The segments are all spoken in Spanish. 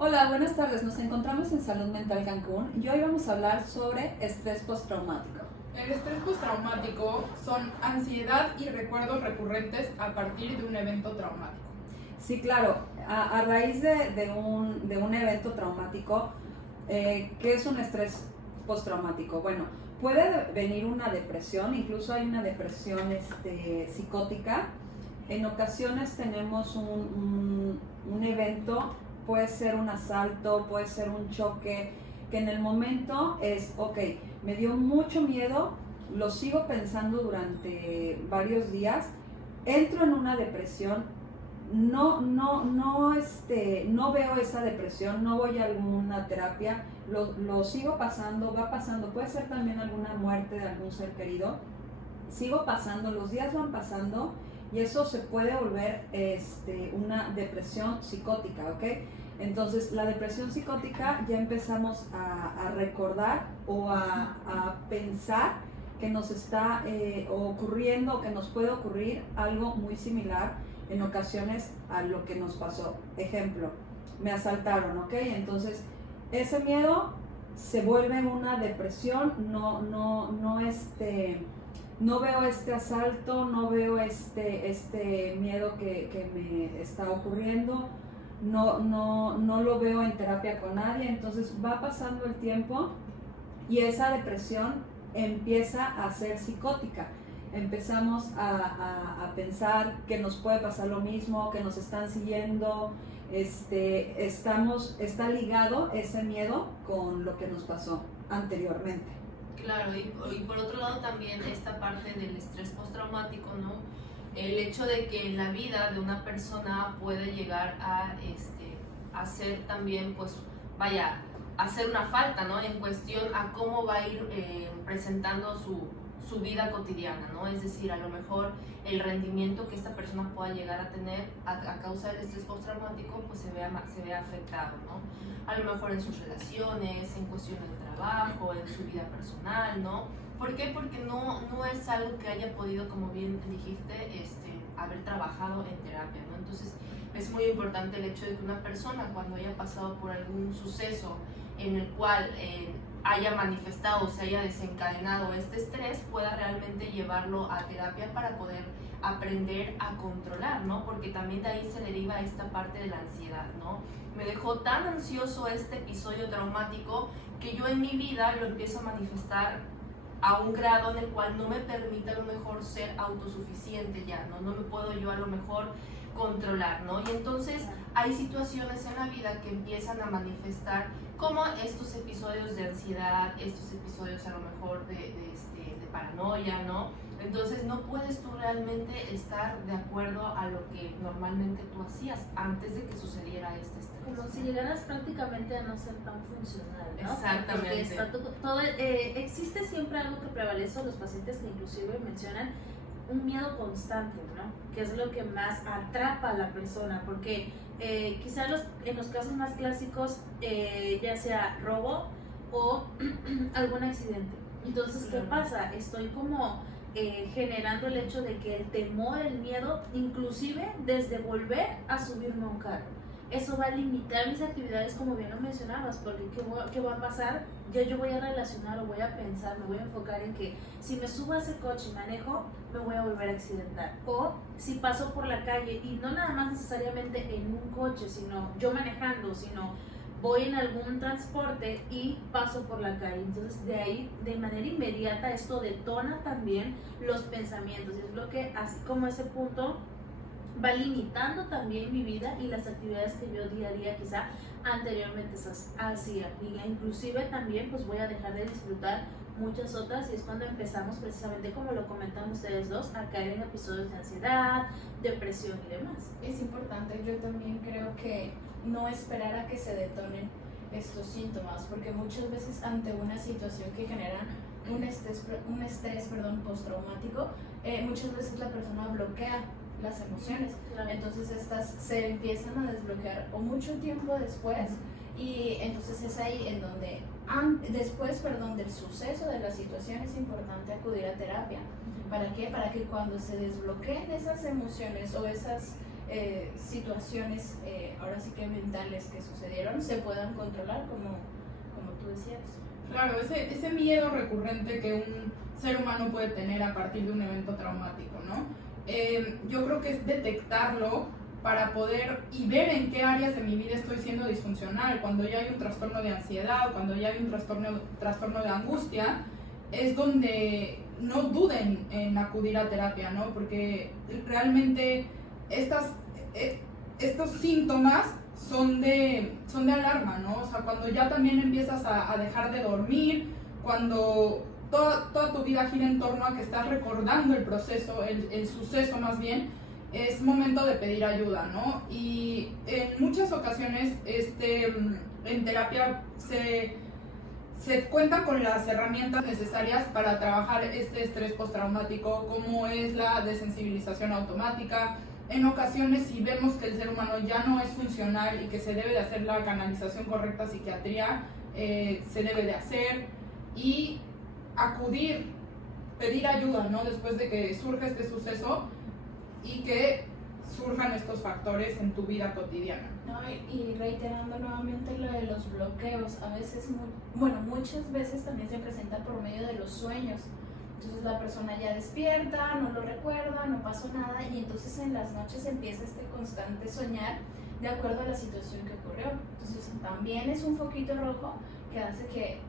Hola, buenas tardes. Nos encontramos en Salud Mental Cancún y hoy vamos a hablar sobre estrés postraumático. El estrés postraumático son ansiedad y recuerdos recurrentes a partir de un evento traumático. Sí, claro, a raíz de un evento traumático, ¿qué es un estrés postraumático? Bueno, puede venir una depresión, incluso hay una depresión psicótica. En ocasiones tenemos un evento, puede ser un asalto, puede ser un choque, que en el momento es, ok, me dio mucho miedo, lo sigo pensando durante varios días, entro en una depresión, no veo esa depresión, no voy a alguna terapia, lo sigo pasando, va pasando, puede ser también alguna muerte de algún ser querido, sigo pasando, los días van pasando y eso se puede volver una depresión psicótica, ¿ok? Entonces, la depresión psicótica ya empezamos a recordar o a pensar que nos está ocurriendo o que nos puede ocurrir algo muy similar en ocasiones a lo que nos pasó. Ejemplo, me asaltaron, ¿ok? Entonces, ese miedo se vuelve una depresión, no veo este asalto, no veo este miedo que me está ocurriendo, no lo veo en terapia con nadie, entonces va pasando el tiempo y esa depresión empieza a ser psicótica. Empezamos a pensar que nos puede pasar lo mismo, que nos están siguiendo, está ligado ese miedo con lo que nos pasó anteriormente. Claro, y por otro lado también esta parte del estrés postraumático, ¿no? El hecho de que en la vida de una persona puede llegar a hacer también, pues, vaya, hacer una falta, ¿no? En cuestión a cómo va a ir presentando su vida cotidiana, ¿no? Es decir, a lo mejor el rendimiento que esta persona pueda llegar a tener a causa del estrés postraumático, pues se ve afectado, ¿no? A lo mejor en sus relaciones, en cuestión del trabajo, en su vida personal, ¿no? ¿Por qué? Porque no es algo que haya podido, como bien dijiste, haber trabajado en terapia, ¿no? Entonces, es muy importante el hecho de que una persona, cuando haya pasado por algún suceso en el cual haya manifestado o se haya desencadenado este estrés, pueda realmente llevarlo a terapia para poder aprender a controlar, ¿no? Porque también de ahí se deriva esta parte de la ansiedad, ¿no? Me dejó tan ansioso este episodio traumático que yo en mi vida lo empiezo a manifestar a un grado en el cual no me permite a lo mejor ser autosuficiente ya, ¿no? No me puedo yo a lo mejor controlar, ¿no? Y entonces hay situaciones en la vida que empiezan a manifestar como estos episodios de ansiedad, estos episodios a lo mejor de paranoia, ¿no? Entonces no puedes tú realmente estar de acuerdo a lo que normalmente tú hacías antes de que sucediera este estrés. Como si llegaras prácticamente a no ser tan funcional, ¿no? Exactamente. Porque está todo, existe siempre algo que prevalece a los pacientes que inclusive mencionan un miedo constante, ¿no? Que es lo que más atrapa a la persona, porque quizá en los casos más clásicos, ya sea robo o algún accidente. Entonces, ¿qué pasa? Estoy como generando el hecho de que el temor, el miedo, inclusive desde volver a subirme a un carro. Eso va a limitar mis actividades, como bien lo mencionabas, porque ¿qué va a pasar? Yo voy a relacionar o voy a pensar, me voy a enfocar en que si me subo a ese coche y manejo, me voy a volver a accidentar. O si paso por la calle, y no nada más necesariamente en un coche, sino yo manejando, sino voy en algún transporte y paso por la calle. Entonces de ahí, de manera inmediata, esto detona también los pensamientos. Y es lo que, así como ese punto, va limitando también mi vida y las actividades que yo día a día quizá anteriormente hacía. Y inclusive también pues voy a dejar de disfrutar muchas otras, y es cuando empezamos precisamente, como lo comentan ustedes dos, a caer en episodios de ansiedad, depresión y demás. Es importante, yo también creo que no esperar a que se detonen estos síntomas, porque muchas veces ante una situación que genera un estrés postraumático, muchas veces la persona bloquea las emociones, Claro. entonces estas se empiezan a desbloquear o mucho tiempo después, y entonces es ahí en donde después del suceso de la situación es importante acudir a terapia. ¿Para qué? Para que cuando se desbloqueen esas emociones o esas situaciones, ahora sí que mentales que sucedieron, se puedan controlar, como tú decías. Claro, ese miedo recurrente que un ser humano puede tener a partir de un evento traumático, ¿no? Yo creo que es detectarlo para poder y ver en qué áreas de mi vida estoy siendo disfuncional. Cuando ya hay un trastorno de ansiedad, cuando ya hay un trastorno de angustia, es donde no duden en acudir a terapia, ¿no? Porque realmente estos síntomas son de alarma, ¿no? O sea, cuando ya también empiezas a dejar de dormir, cuando toda tu vida gira en torno a que estás recordando el proceso, el suceso más bien, es momento de pedir ayuda, ¿no? Y en muchas ocasiones en terapia se cuenta con las herramientas necesarias para trabajar este estrés postraumático, como es la desensibilización automática. En ocasiones, si vemos que el ser humano ya no es funcional y que se debe de hacer la canalización correcta a psiquiatría, se debe de hacer, y acudir, pedir ayuda, ¿no? Después de que surja este suceso y que surjan estos factores en tu vida cotidiana. No, y reiterando nuevamente lo de los bloqueos, a veces, muchas veces también se presenta por medio de los sueños. Entonces la persona ya despierta, no lo recuerda, no pasó nada, y entonces en las noches empieza este constante soñar de acuerdo a la situación que ocurrió. Entonces también es un foquito rojo que hace que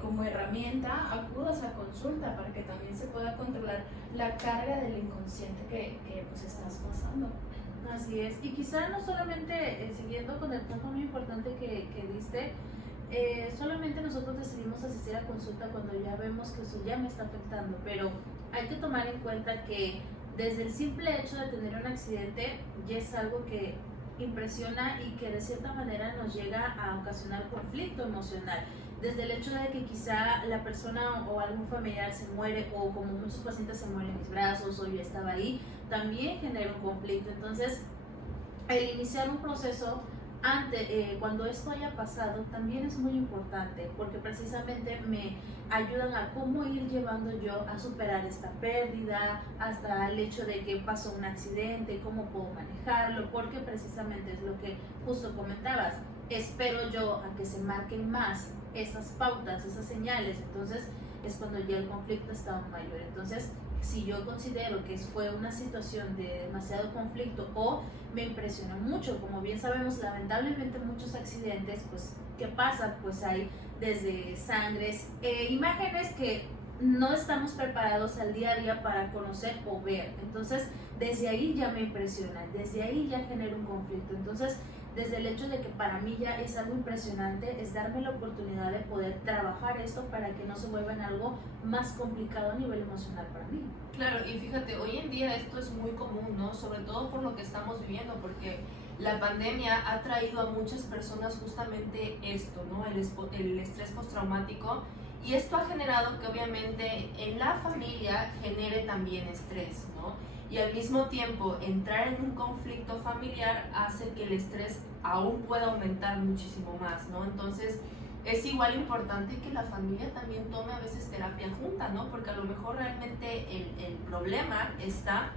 como herramienta acudas a consulta para que también se pueda controlar la carga del inconsciente que pues estás pasando. Así es, y quizá no solamente siguiendo con el punto muy importante que diste, solamente nosotros decidimos asistir a consulta cuando ya vemos que eso ya me está afectando, pero hay que tomar en cuenta que desde el simple hecho de tener un accidente ya es algo que impresiona y que de cierta manera nos llega a ocasionar conflicto emocional. Desde el hecho de que quizá la persona o algún familiar se muere, o como muchos pacientes se mueren en mis brazos o yo estaba ahí, también genera un conflicto. Entonces, el iniciar un proceso cuando esto haya pasado también es muy importante, porque precisamente me ayudan a cómo ir llevando yo a superar esta pérdida, hasta el hecho de que pasó un accidente, cómo puedo manejarlo, porque precisamente es lo que justo comentabas. Espero yo a que se marquen más esas pautas, esas señales, entonces es cuando ya el conflicto está aún mayor. Entonces, si yo considero que fue una situación de demasiado conflicto o me impresionó mucho, como bien sabemos, lamentablemente muchos accidentes, pues, ¿qué pasa? Pues hay desde sangres, imágenes que no estamos preparados al día a día para conocer o ver. Entonces, desde ahí ya me impresiona, desde ahí ya genera un conflicto. Entonces, desde el hecho de que para mí ya es algo impresionante, es darme la oportunidad de poder trabajar esto para que no se vuelva en algo más complicado a nivel emocional para mí. Claro, y fíjate, hoy en día esto es muy común, ¿no? Sobre todo por lo que estamos viviendo, porque la pandemia ha traído a muchas personas justamente esto, ¿no? El estrés postraumático, y esto ha generado que obviamente en la familia genere también estrés, ¿no? Y al mismo tiempo entrar en un conflicto familiar hace que el estrés aún pueda aumentar muchísimo más, ¿no? Entonces es igual importante que la familia también tome a veces terapia junta, ¿no? Porque a lo mejor realmente el problema está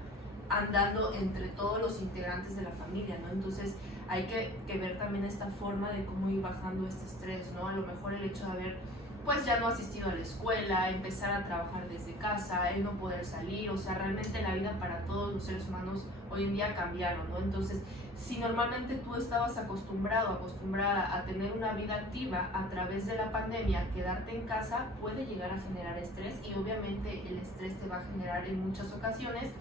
andando entre todos los integrantes de la familia, ¿no? Entonces hay que ver también esta forma de cómo ir bajando este estrés, ¿no? A lo mejor el hecho de haber pues ya no asistido a la escuela, empezar a trabajar desde casa, el no poder salir, o sea, realmente la vida para todos los seres humanos hoy en día cambiaron, ¿no? Entonces, si normalmente tú estabas acostumbrada a tener una vida activa a través de la pandemia, quedarte en casa puede llegar a generar estrés, y obviamente el estrés te va a generar en muchas ocasiones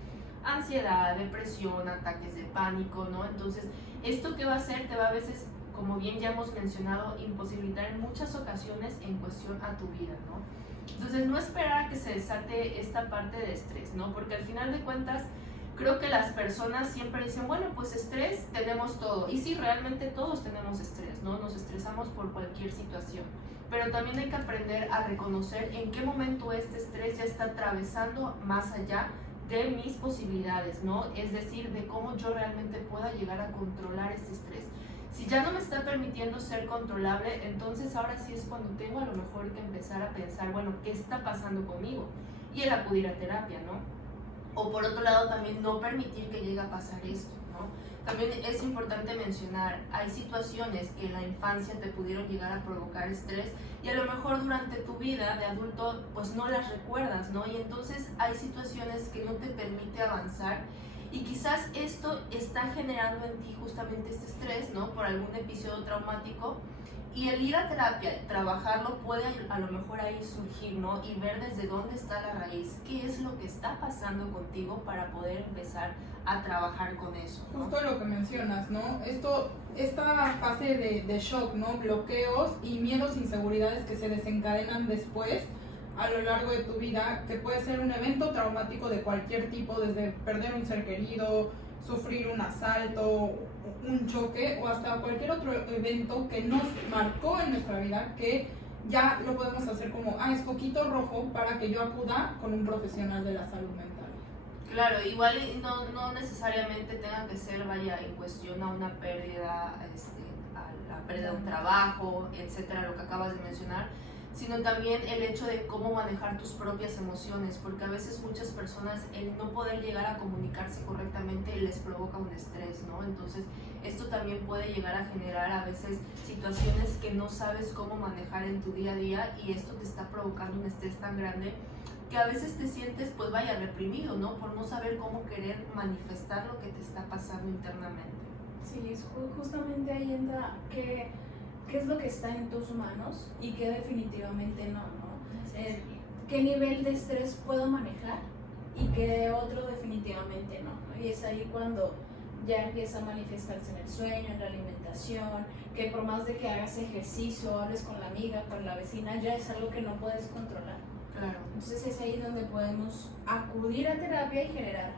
ansiedad, depresión, ataques de pánico, ¿no? Entonces, ¿esto qué va a hacer? Te va a veces, como bien ya hemos mencionado, imposibilitar en muchas ocasiones en cuestión a tu vida, ¿no? Entonces, no esperar a que se desate esta parte de estrés, ¿no? Porque al final de cuentas, creo que las personas siempre dicen, bueno, pues estrés tenemos todo. Y sí, realmente todos tenemos estrés, ¿no? Nos estresamos por cualquier situación. Pero también hay que aprender a reconocer en qué momento este estrés ya está atravesando más allá de mis posibilidades, ¿no? Es decir, de cómo yo realmente pueda llegar a controlar este estrés. Si ya no me está permitiendo ser controlable, entonces ahora sí es cuando tengo a lo mejor que empezar a pensar, bueno, ¿qué está pasando conmigo? Y el acudir a terapia, ¿no? O por otro lado también no permitir que llegue a pasar esto, ¿no? También es importante mencionar, hay situaciones que en la infancia te pudieron llegar a provocar estrés y a lo mejor durante tu vida de adulto pues no las recuerdas, ¿no? Y entonces hay situaciones que no te permite avanzar y quizás esto está generando en ti justamente este estrés, ¿no? Por algún episodio traumático. Y el ir a terapia, trabajarlo, puede a lo mejor ahí surgir, ¿no? Y ver desde dónde está la raíz, qué es lo que está pasando contigo para poder empezar a trabajar con eso, ¿no? Justo lo que mencionas, ¿no? Esta fase de shock, ¿no? Bloqueos y miedos, inseguridades que se desencadenan después a lo largo de tu vida, que puede ser un evento traumático de cualquier tipo, desde perder un ser querido, sufrir un asalto, un choque o hasta cualquier otro evento que nos marcó en nuestra vida, que ya lo podemos hacer como, es foquito rojo para que yo acuda con un profesional de la salud mental. Claro, igual no necesariamente tenga que ser, vaya, en cuestión a una pérdida, a la pérdida de un trabajo, etcétera, lo que acabas de mencionar, sino también el hecho de cómo manejar tus propias emociones, porque a veces muchas personas el no poder llegar a comunicarse correctamente les provoca un estrés, ¿no? Entonces esto también puede llegar a generar a veces situaciones que no sabes cómo manejar en tu día a día y esto te está provocando un estrés tan grande que a veces te sientes, pues vaya, reprimido, ¿no? Por no saber cómo querer manifestar lo que te está pasando internamente. Sí, justamente ahí entra qué es lo que está en tus manos y qué definitivamente no, ¿no? ¿Qué nivel de estrés puedo manejar y qué otro definitivamente no, ¿no? Y es ahí cuando ya empieza a manifestarse en el sueño, en la alimentación, que por más de que hagas ejercicio, hables con la amiga, con la vecina, ya es algo que no puedes controlar. Claro. Entonces es ahí donde podemos acudir a terapia y generar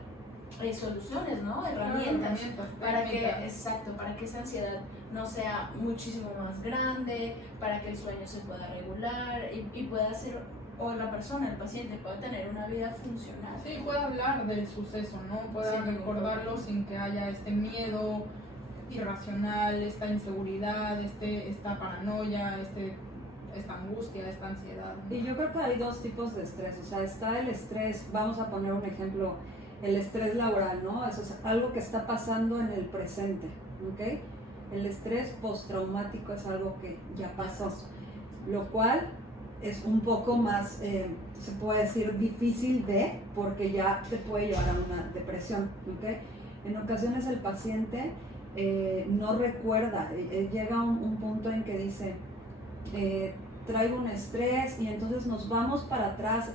soluciones, ¿no? Herramientas para que esa ansiedad no sea muchísimo más grande, para que el sueño se pueda regular y pueda ser, o la persona, el paciente, pueda tener una vida funcional. Sí, pueda hablar del suceso, ¿no? Pueda recordarlo sin que haya este miedo irracional, esta inseguridad, esta paranoia, esta angustia, esta ansiedad, ¿no? Y yo creo que hay dos tipos de estrés, o sea, está el estrés, vamos a poner un ejemplo, el estrés laboral, ¿no? Eso es algo que está pasando en el presente, ¿ok? El estrés postraumático es algo que ya pasó, lo cual es un poco más, se puede decir, difícil porque ya te puede llevar a una depresión, ¿ok? En ocasiones el paciente no recuerda, llega un punto en que dice, traigo un estrés y entonces nos vamos para atrás,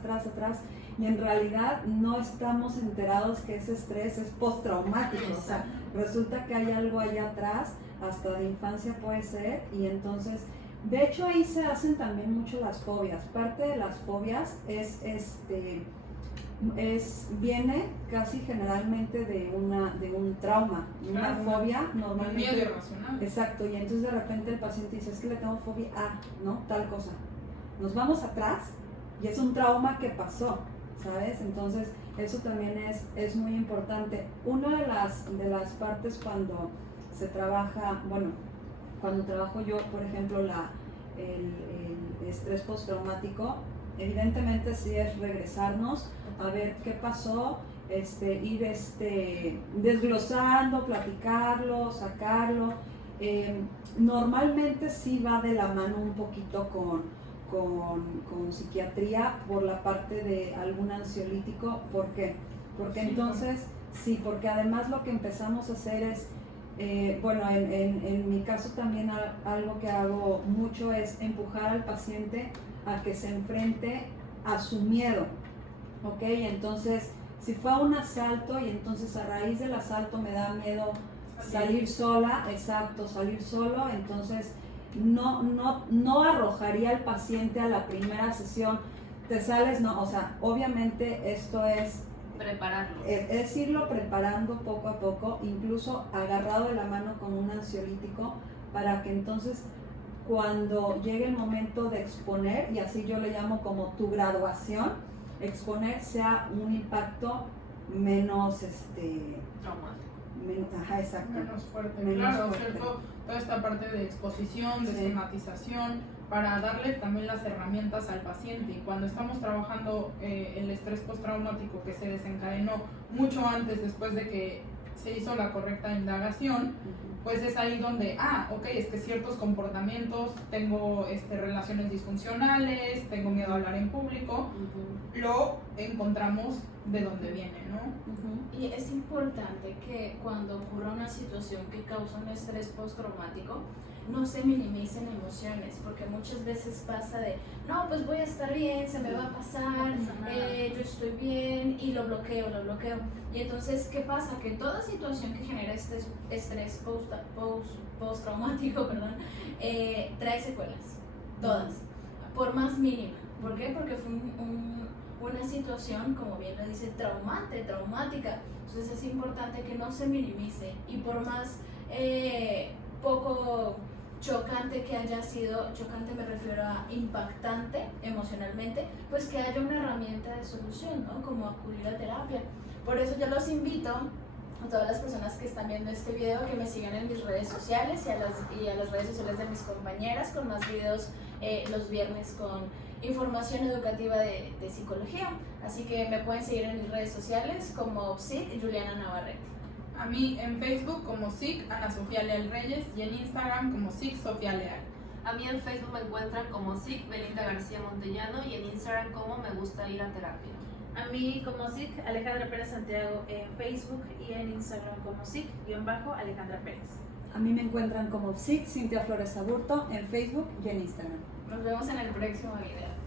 y en realidad no estamos enterados que ese estrés es postraumático, o sea, resulta que hay algo allá atrás, hasta de infancia puede ser, y entonces, de hecho ahí se hacen también mucho las fobias. Parte de las fobias viene casi generalmente de un trauma, una fobia normalmente. Un miedo irracional. Exacto, y entonces de repente el paciente dice, es que le tengo fobia a, ¿no? Tal cosa. Nos vamos atrás y es un trauma que pasó, ¿sabes? Entonces eso también es muy importante. Una de las partes cuando se trabaja, bueno, cuando trabajo yo, por ejemplo, el estrés postraumático, evidentemente sí es regresarnos a ver qué pasó, ir desglosando, platicarlo, sacarlo. Normalmente sí va de la mano un poquito con psiquiatría por la parte de algún ansiolítico. ¿Por qué? Porque sí, entonces, sí, porque además lo que empezamos a hacer es, en mi caso también algo que hago mucho es empujar al paciente a que se enfrente a su miedo, ¿ok? Entonces, si fue un asalto y entonces a raíz del asalto me da miedo salir sola, exacto, salir solo, entonces no arrojaría al paciente a la primera sesión, te sales, no, o sea, obviamente esto es prepararlo. Es irlo preparando poco a poco, incluso agarrado de la mano con un ansiolítico, para que entonces cuando llegue el momento de exponer, y así yo le llamo como tu graduación, exponer sea un impacto menos traumático. Exacto. Menos fuerte. Menos Claro, fuerte. ¿cierto? Toda esta parte de exposición, de estigmatización, para darle también las herramientas al paciente. Y cuando estamos trabajando el estrés postraumático que se desencadenó mucho antes, después de que se hizo la correcta indagación, pues es ahí donde, ok, es que ciertos comportamientos, tengo relaciones disfuncionales, tengo miedo a hablar en público, lo encontramos de dónde viene, ¿no? Y es importante que cuando ocurra una situación que causa un estrés postraumático, no se minimicen emociones, porque muchas veces pasa de, no, pues voy a estar bien, se me va a pasar, yo estoy bien, y lo bloqueo. Y entonces, ¿qué pasa? Que toda situación que genera este estrés postraumático, trae secuelas, todas, por más mínima. ¿Por qué? Porque fue una situación, como bien lo dice, traumática. Entonces es importante que no se minimice, y por más poco chocante que haya sido, chocante me refiero a impactante emocionalmente, pues que haya una herramienta de solución, ¿no? Como acudir a terapia. Por eso yo los invito a todas las personas que están viendo este video que me sigan en mis redes sociales y a las redes sociales de mis compañeras, con más videos los viernes con información educativa de psicología. Así que me pueden seguir en mis redes sociales como Psic Juliana Navarrete. A mí en Facebook como Psic Ana Sofía Leal Reyes y en Instagram como Psic Sofía Leal. A mí en Facebook me encuentran como Psic Belinda García Montellano y en Instagram como Me Gusta Ir a Terapia. A mí como Psic Alejandra Pérez Santiago en Facebook y en Instagram como Psic_Alejandra Pérez. A mí me encuentran como Psic Cintia Flores Aburto en Facebook y en Instagram. Nos vemos en el próximo video.